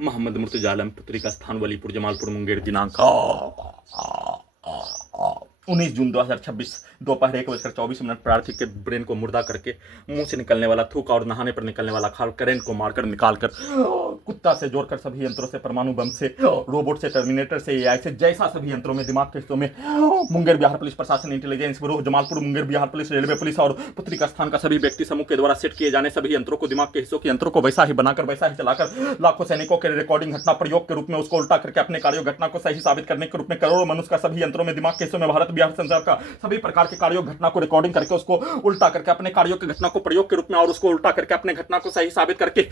मोहम्मद मुर्तजा आलम, पुत्री का स्थान वलीपुर, जमालपुर, मुंगेर, दिनांक 19 जून 2026 दोपहर 1:24 प्रार्थी के ब्रेन को मुर्दा करके मुंह से निकलने वाला थूक और नहाने पर निकलने वाला खाल करेंट को मारकर निकालकर कुत्ता से जोड़कर सभी यंत्रों से, परमाणु बम से, रोबोट से, टर्मिनेटर से, एआई से, जैसा सभी यंत्रों में, दिमाग के हिस्सों में मुंगेर बिहार पुलिस प्रशासन, intelligence bureau, Jamalpur, Munger Bihar police, railway police और पुत्री का स्थान का सभी व्यक्ति समूह के द्वारा सेट किए जाने सभी यंत्रों को, दिमाग के हिस्सों के यंत्रों को वैसा ही बनाकर वैसा ही चलाकर लाखों सैनिकों के रिकॉर्डिंग घटना प्रयोग के रूप में उसको उल्टा करके अपने कार्यों घटना को सही साबित करने के रूप में करोड़ों मनुष्य का सभी यंत्रों में, दिमाग के हिस्सों में, भारत बिहार संचार का सभी प्रकार के कार्यों घटना को रिकॉर्डिंग करके उसको उल्टा करके अपने कार्यों की घटना को प्रयोग के रूप में और उसको उल्टा करके अपने घटना को सही साबित करके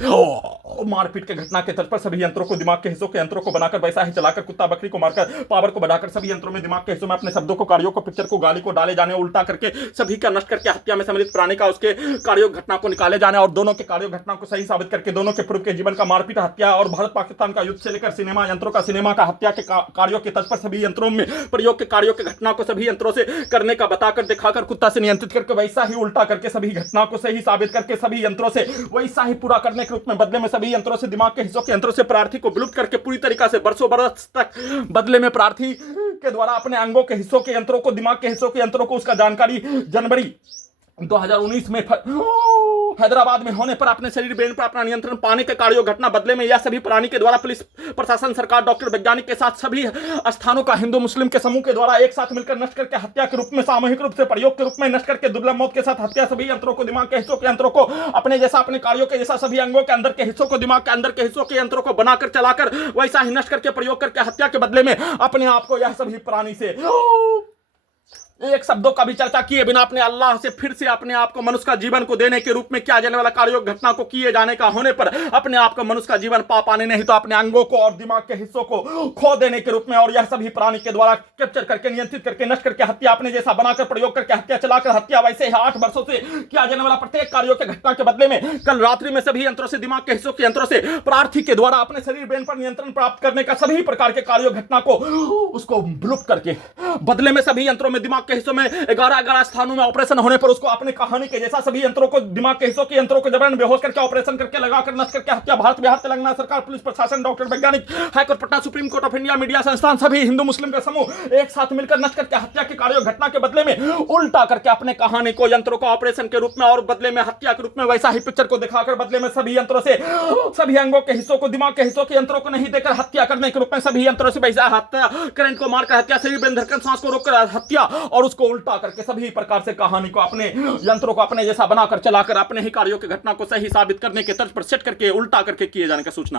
मारपीट के घटना के तर्ज पर सभी यंत्रों को, दिमाग के हिस्सों के यंत्रों को बनाकर वैसा ही चलाकर कुत्ता बकरी को मारकर पावर को बढ़ाकर सभी यंत्रों में, दिमाग के हिस्सों में अपने शब्दों को, कार्यों को, पिक्चर को, गाली को डाले जाने, उल्टा करके सभी का नष्ट करके हत्या में सम्मिलित प्राणी का उसके कार्यों घटना को निकाले जाने और दोनों के कार्यों घटना को सही साबित करके दोनों के पूर्व के जीवन का मारपीट, हत्या और भारत पाकिस्तान का युद्ध से लेकर सिनेमा यंत्रों का, सिनेमा का हत्या के कार्यों के तर्ज पर सभी यंत्रों में प्रयोग के कार्यों के घटना को सभी यंत्रों से करने का बताकर दिखाकर कुत्ता से नियंत्रित करके वैसा ही उल्टा करके सभी घटना को सही साबित करके सभी यंत्रों से वैसा ही पूरा करने के रूप में बदले में सभी यंत्रों से, दिमाग के हिस्सों के यंत्रों से प्रार्थी को विलुप्त करके पूरी तरीका से बरसों बरस तक बदले में प्रार्थी के द्वारा अपने अंगों के हिस्सों के यंत्रों को, दिमाग के हिस्सों के यंत्रों को उसका जानकारी जनवरी 2019 में हैदराबाद में होने पर अपने शरीर ब्रेन पर अपना नियंत्रण पाने के कार्यों घटना बदले में यह सभी प्राणी के द्वारा पुलिस प्रशासन, सरकार, डॉक्टर, वैज्ञानिक के साथ सभी स्थानों का हिंदू मुस्लिम के समूह के द्वारा एक साथ मिलकर नष्ट करके हत्या के रूप में, सामूहिक रूप से प्रयोग के रूप में नष्ट करके दुर्लभ मौत के साथ हत्या सभी यंत्रों को, दिमाग के हिस्सों के यंत्रों को अपने जैसा, अपने कार्यों के जैसा सभी अंगों के अंदर के हिस्सों को, दिमाग के अंदर के हिस्सों के यंत्रों को बनाकर चलाकर वैसा ही नष्ट करके प्रयोग करके हत्या के बदले में अपने आप को यह सभी प्राणी से एक शब्दों का भी चर्चा किए बिना अपने अल्लाह से फिर से अपने आप को मनुष्य का जीवन को देने के रूप में किया जाने वाला कार्यों घटना को किए जाने का होने पर अपने आप को मनुष्य का जीवन पा पाने नहीं तो अपने अंगों को और दिमाग के हिस्सों को खो देने के रूप में और यह सभी प्राणी के द्वारा कैप्चर करके, नियंत्रित करके, नष्ट करके हत्या अपने जैसा बनाकर प्रयोग करके हत्या चलाकर हत्या वैसे 8 वर्षों से किया जाने वाला प्रत्येक कार्यों के घटना के बदले में कल रात्रि में सभी यंत्रों से, दिमाग के हिस्सों के यंत्रों से प्रार्थी के द्वारा अपने शरीर ब्रेन पर नियंत्रण प्राप्त करने का सभी प्रकार के कार्यों घटना को उसको विलुप्त करके बदले में सभी यंत्रों में, दिमाग के हिस्सों में 11 स्थानों में ऑपरेशन होने पर उसको अपने कहानी के जैसा सभी यंत्रों को, दिमाग के हिस्सों के यंत्रों को जबरन बेहोश करके ऑपरेशन करके लगाकर नष्ट करके हत्या, भारत बिहार तेलंगाना सरकार, पुलिस प्रशासन, डॉक्टर, वैज्ञानिक, high court Patna, supreme court of India, media संस्थान, सभी हिंदू मुस्लिम का समूह एक साथ मिलकर नष्ट करके हत्या के कार्यों घटना के बदले में उल्टा करके अपने कहानी को, यंत्रों को ऑपरेशन के रूप में और बदले में हत्या के रूप में वैसा ही पिक्चर को दिखाकर बदले में सभी यंत्रों से सभी अंगों के हिस्सों को, दिमाग के हिस्सों के यंत्रों को नहीं देकर हत्या करने के रूप में सभी यंत्रों से वैसा हत्या, करंट को मारकर हत्या, शरीर में धड़कन, सांस को रोककर हत्या और उसको उल्टा करके सभी प्रकार से कहानी को अपने यंत्रों को अपने जैसा बनाकर चलाकर अपने ही कार्यों की घटना को सही साबित करने के तर्ज पर सेट करके उल्टा करके किए जाने का सूचना।